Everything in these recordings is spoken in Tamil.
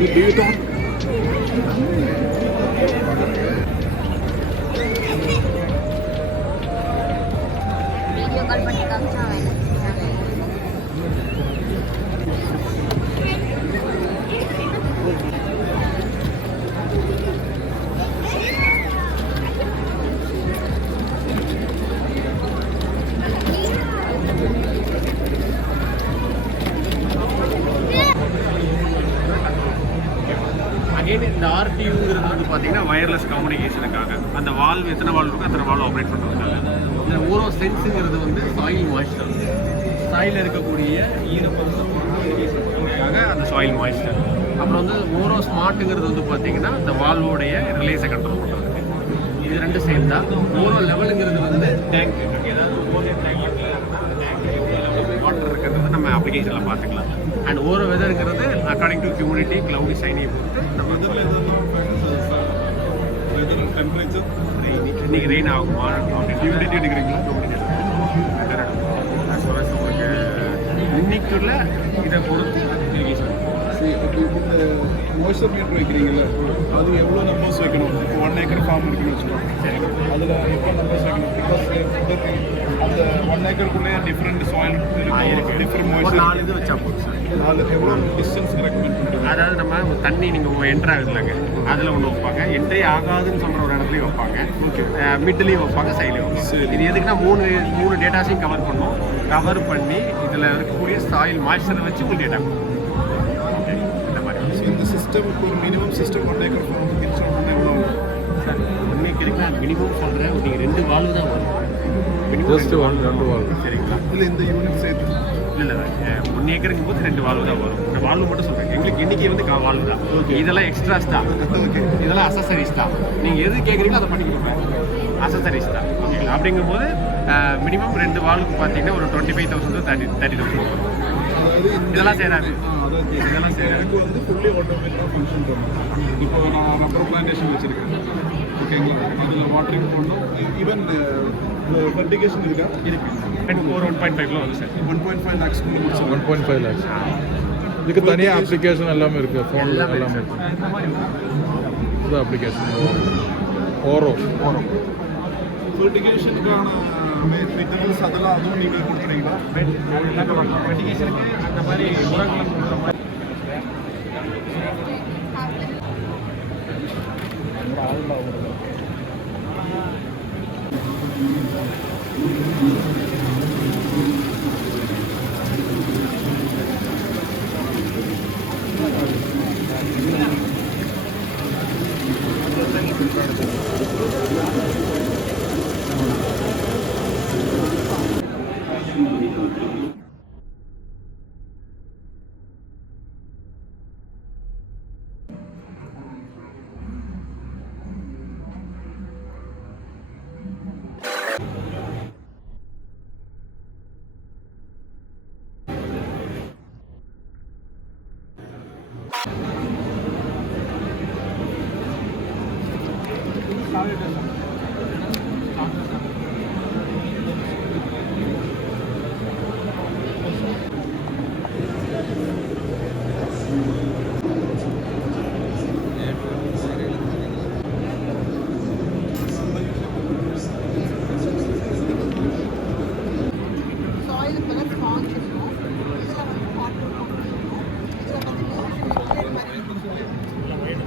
வீடியோ கால் பண்ணி காமிச்சா வேணும். இந்த ஆர்டியூங்கிறது வந்து பார்த்தீங்கன்னா வயர்லெஸ் கம்யூனிகேஷனுக்காக அந்த வால்வ் எத்தனை வால்வ் இருக்கோ அத்தனை வால்வ் ஆப்ரேட் பண்ணுறதுக்காக. இந்த ஓரோ சென்ஸுங்கிறது வந்து சாயில் மாய்ஸ்டர், சாயில் இருக்கக்கூடிய ஈரப்பதத்துக்காக அந்த சாயில் மாய்ஸ்டர். அப்புறம் வந்து ஓரோ ஸ்மார்ட்டுங்கிறது வந்து பார்த்தீங்கன்னா இந்த வால்வோடைய ரிலேஸை கண்ட்ரோல் பண்ணுறதுக்கு. இது ரெண்டு சேர்ந்தா ஓரோ லெவலுங்கிறது வந்து டேங்க், ஏதாவது வாட்டர் இருக்கிறது நம்ம அப்ளிகேஷனில் பார்த்துக்கலாம். அண்ட் ஓரோ வெதருங்கிறது அக்கார்டிங் டு ஹியூமிடிட்டி, கிளவுடி, ஷைனியை பொறுத்து நம்ம டெம்பரேச்சர் இன்னைக்கு ரெயின் ஆகுமா ஹியூமிடிட்டி எடுக்கிறீங்களா உங்களுக்கு இன்னைக்குள்ள இதை பொறுத்து இரிகேஷன். மாய்ஸ்சர் மீட்டர் வைக்கிறீங்கல்ல, அது எவ்வளோ நம்பர்ஸ் வைக்கணும்? இப்போ 1 ஏக்கர் ஃபார்ம் இருக்குன்னு வச்சுக்கோங்க, அதில் எவ்வளோ நம்பர்ஸ் வைக்கணும்? பிகாஸ் அந்த 1 ஏக்கருக்குள்ளே டிஃப்ரெண்ட் சாயில் டிஃப்ரெண்ட் மாய்ஸ்சர் 4 இது வச்சா போதும் சார். 4 எவ்வளோ டிஸ்டன்ஸ் ரெக்கமெண்ட் பண்ணுறது? அதாவது நம்ம தண்ணி நீங்கள் என்ட்ரு ஆகுதுலங்க, அதில் ஒன்று வைப்பாங்க, என்ட்ரி ஆகாதுன்னு சொல்கிற ஒரு இடத்துலையும் வைப்பாங்க, மிட்லேயும் வைப்பாங்க, சைட்லேயும் வைப்பாங்க. இது எதுக்குன்னா மூணு டேட்டாஸையும் கவர் பண்ணும். கவர் பண்ணி இதில் இருக்கக்கூடிய சாயில் மாய்ஸ்சரை வச்சு உங்களுக்கு டேட்டா கொடுக்கும். இந்த மாதிரி இந்த சிஸ்டமுக்கு ஒரு minimum system 1 acre form install எவ்வளோ சார்? 1 ஏக்கருக்கு நான் மினிமம் சொல்கிறேன், நீங்கள் 2 வால்வு தான் வரும். ஜஸ்ட் 2 வால்வு சரிங்களா? இல்லை இந்த யூனிட் சேர்த்து இல்லை 1 ஏக்கருங்கும் போது 2 வால்வு தான் வரும். இந்த வால்வு மட்டும் சொல்கிறேன், எங்களுக்கு இன்றைக்கி வந்து வால்வு தான். இதெல்லாம் எக்ஸ்ட்ராஸ் தான். ஓகே, இதெல்லாம் அசசரிஸ் தான். நீங்கள் எது கேட்குறீங்களோ அதை பண்ணி கொடுப்பேன், அசசரிஸ் தான். ஓகேங்களா? அப்படிங்கும்போது மினிமம் 2 வால்வுக்கு பார்த்தீங்கன்னா ஒரு 25,000 to 30,000 வரும். இதெல்லாம் சேராது, இதெல்லாம் சேராது. எனக்கு வந்து ஃபுல்லி ஆட்டோமேட்டிக்காக ஃபங்க்ஷன் பண்ணணும். இப்போ நான் ரப்பர் பிளான்டேஷன் வச்சுருக்கேன், ஓகேங்களா? அதில் வாட்டரிங் பண்ணணும். ஈவன் ஃபர்டிகேஷன் இருக்கா? இருக்குது. 1.5 கிலோ வந்து சார். 1.5 lakhs 1.5 lakhs. இதுக்கு தனியாக அப்ளிகேஷன் எல்லாமே இருக்குது, ஃபோனில் எல்லாமே இருக்குது. இது அப்ளிகேஷன் ஓரோ ஃபர்டிகேஷனுக்கான மெட்டீரியல்ஸ் அதெல்லாம் அதுவும் நீங்கள் கொடுக்குறீங்களா? ஃபர்டிகேஷனுக்கு அந்த மாதிரி உரங்களை கொடுக்குற மாதிரி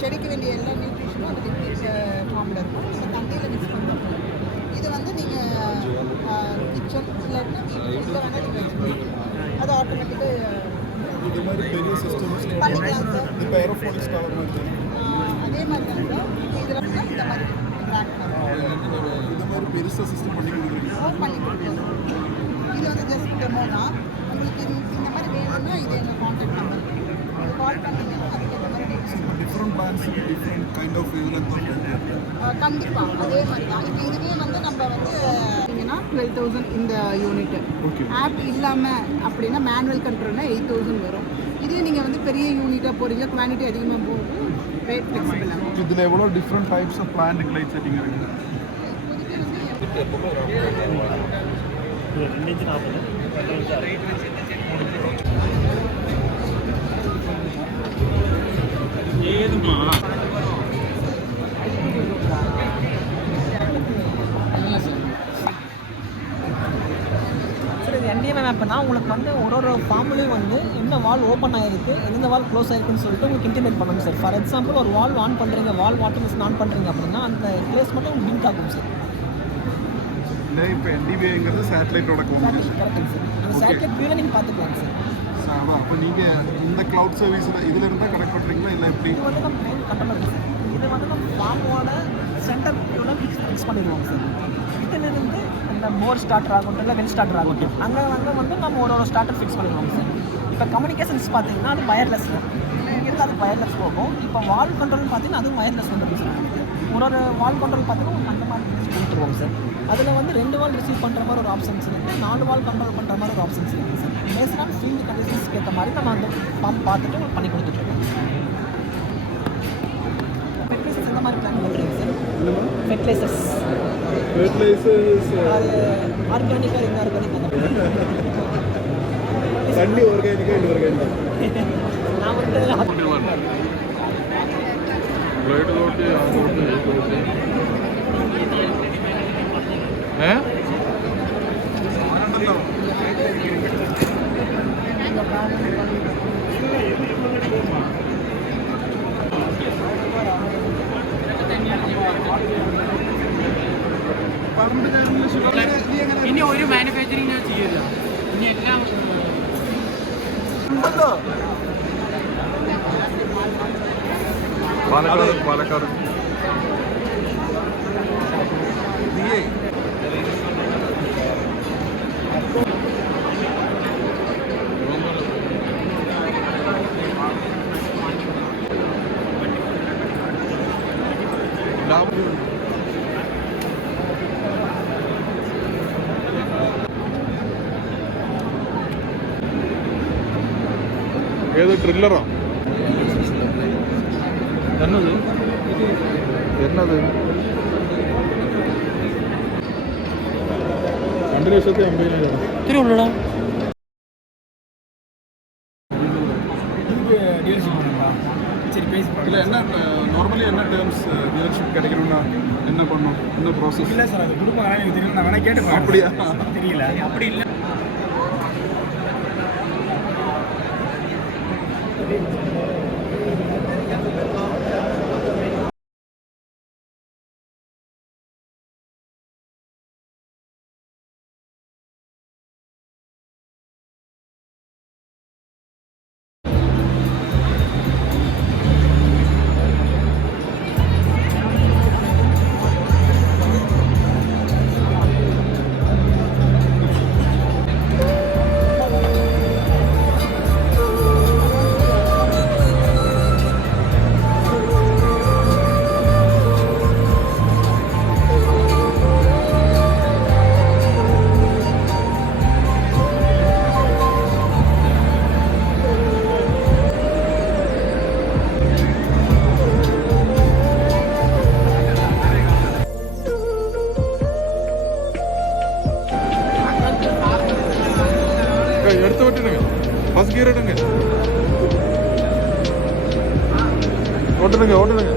செடிக்கு வேண்டிய எல்லா நியூட்ரிஷனும் அந்த லிக்விட் ஃபார்மில் இருக்கும். நீங்கள் தண்ணியில் மிக்ஸ் பண்ணுறோம். இது வந்து நீங்கள் கிச்சன் இல்லைன்னா வீட்டில் வேணால் நீங்கள் வச்சுக்கலாம். அது ஆட்டோமேட்டிக்காக இது மாதிரி பெரிய சிஸ்டம்ஸ் பண்ணிக்கலாம் சார். இப்போ ஏரோஃபோனிக்ஸ் டவர் மாதிரி அதே மாதிரி தான் சார். இதில் வந்து இந்த மாதிரி ட்ராக் இது மாதிரி பெருசாக சிஸ்டம் பண்ணி கொடுக்குறீங்க? பண்ணி கொடுக்குறோம். இது வந்து ஜஸ்ட் டெமோ தான். உங்களுக்கு இந்த மாதிரி வேணும்னா இது எங்கள் கான்டாக்ட் நம்பர், அது கால் பண்ணிங்கன்னா அதுக்கேற்ற மாதிரி டிஃப்ரெண்ட் பிராண்ட்ஸுக்கு டிஃப்ரெண்ட் கைண்ட் ஆஃப் கண்டிப்பாக அதே மாதிரி தான். இப்போ இதுவே வந்து நம்ம வந்து பார்த்தீங்கன்னா 12,000 இந்த யூனிட். ஆப் இல்லாமல் அப்படின்னா மேனுவல் கண்ட்ரோல்னா 8,000 வரும். இதே நீங்கள் வந்து பெரிய யூனிட்டாக போகிறீங்க, குவான்டிட்டி அதிகமாக போகும், ரேட் ஃப்ளெக்சிபிள் ஆகும். இதில் எவ்வளோ different types of plant light setting இருக்குது? NDMA மேப்னா உங்களுக்கு வந்து ஒரு ஃபார்ம்லேயும் வந்து என்ன வால் ஓப்பன் ஆகிருக்கு எந்த வால் க்ளோஸ் ஆகிருக்குன்னு சொல்லிட்டு உங்களுக்கு இன்டிமேட் பண்ணணும் சார். ஃபார் எக்ஸாம்பிள் ஒரு வால் ஆன் பண்ணுறீங்க, வால் வாட்டர் மிஷின் ஆன் பண்ணுறீங்க அப்படின்னா அந்த பிளேஸ் மட்டும் உங்களுக்கு லிங்க் ஆகும் சார். இல்லை இப்போ NDVங்கிறது சேட்டலைட்டோட காம்பினேஷன். கரெக்டுங்க சார். அந்த சேட்டலைட் வியூவில் நீங்கள் பார்த்துக்கலாம் சார். அதான் அப்போ நீங்கள் இந்த க்ளவுட் சர்வீஸில் இதில் இருந்தால் கனெக்ட் பண்ணுறீங்களா இல்லை எப்படி? இது வந்து நம்ம மெயின் கண்ட்ரோலர் சார். இது வந்து நம்ம ஃபார்மோட சென்டர் வியூவில் ஃபிக்ஸ் பண்ணிடுவோம் சார். இதிலிருந்து இந்த மோர் ஸ்டார்டர் ஆகட்டும் இல்லை வெல் ஸ்டார்டர் ஆகட்டும் அங்கே வந்து நம்ம ஒரு ஸ்டார்டர் ஃபிக்ஸ் பண்ணிடுவோம் சார். இப்போ கம்யூனிகேஷன்ஸ் பார்த்தீங்கன்னா அது வயர்லெஸ் இருந்து அது வயர்லெஸ் போகும். இப்போ வால் கண்ட்ரோல் பார்த்தீங்கன்னா அதுவும் வயர்லெஸ் வந்துடும் சார். ஒரு வால் கண்ட்ரோல் பார்த்தீங்கன்னா அந்த மாதிரி கொடுத்துருவோம் சார். அதில் வந்து 2 வால் ரிசீவ் பண்ணுற மாதிரி ஒரு ஆப்ஷன்ஸ் இருக்குது, 4 வால் கண்ட்ரோல் பண்ணுற மாதிரி ஒரு ஆப்ஷன்ஸ் இருக்குது சார். பேஸ்டான ஃபீல்டு கண்டிஷன்ஸ்க்கு ஏற்ற மாதிரி நம்ம அந்த பம்ப் பார்த்துட்டு உங்களுக்கு பண்ணி கொடுத்துட்ருக்கோம். ஃபெர்டிலைசர்ஸ் எந்த மாதிரி பிளான் பண்ணுறீங்க சார்? ஃபெர்டிலைசர்ஸ் அது ஆர்கானிக்காக இன்ஆர்கானிக்காக தண்ணி ஆர்கானிக்கா இல்லை ஆர்கானிக்கா? நான் வந்து బ్లైట్ తోటి అదొకటి ఇదొకటి ഇനി ഒരു മാനുഫാക്ചറിങ് ഞാൻ ചെയ്യില്ല. ഇനി എല്ലാം പാലക്കാട് ఏదో ట్రిల్లరా എന്നது എന്നது 2,50,000 ഇത്തിരി ഉള്ളൂടാ. இல்லை என்ன நார்மலி என்ன டேர்ம்ஸ் டீலர்ஷிப் கிடைக்கணும்னா என்ன பண்ணணும், என்ன ப்ராசஸ்? இல்லை சார், அது கொடுப்பாங்க, எனக்கு தெரியும், நான் வேணா கேட்டு அப்படியா? தெரியல, அப்படி இல்லை. எடுத்து விட்டுடுங்க, ஃபர்ஸ்ட் கியர் எடுங்க, ஓட்டுடுங்க ஓட்டுடுங்க.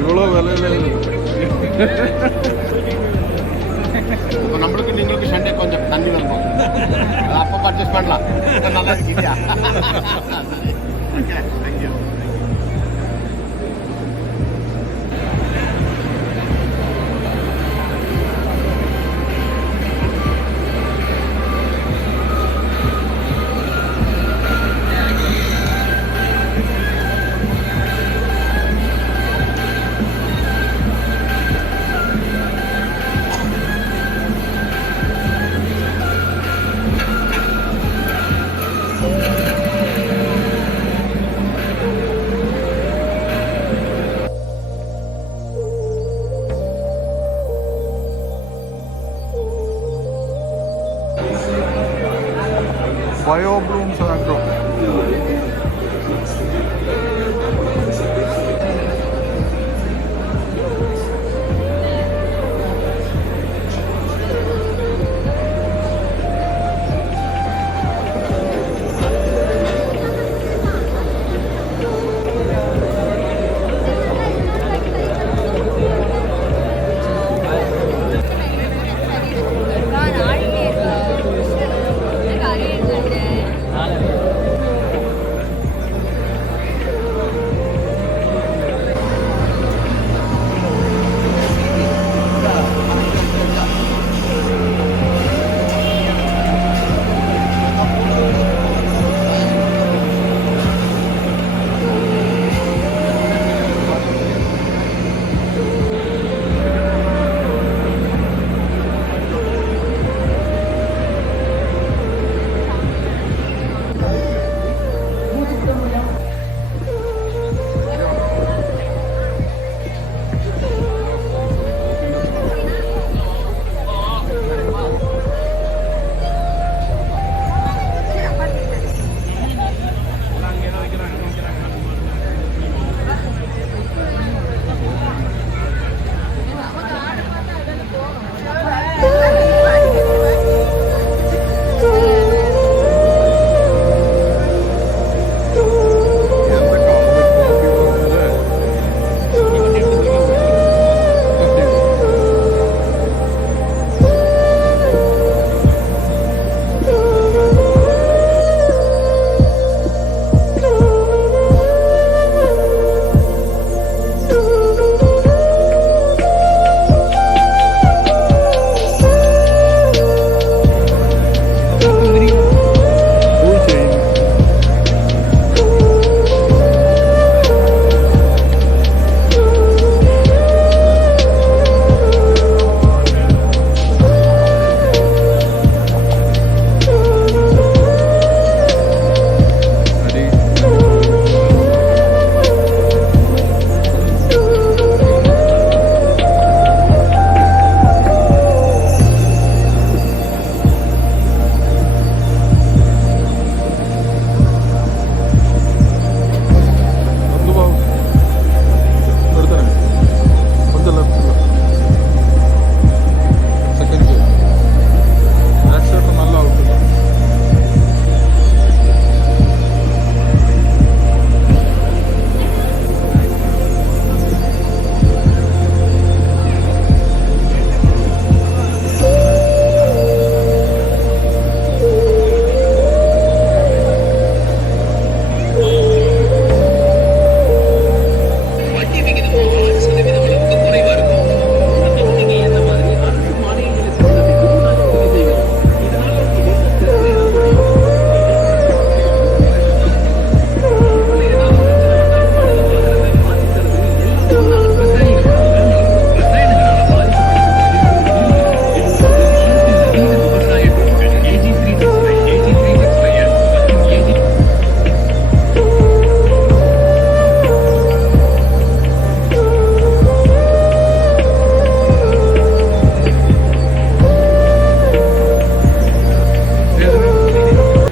இவ்வளோ விலையில இப்போ நம்மளுக்கு நீங்களுக்கு சண்டே கொஞ்சம் தண்ணி வரணும், அது அப்போ பர்ச்சேஸ் பண்ணலாம். நல்லா இருக்கீங்க. Okay, thank you. Bio Blooms Agro.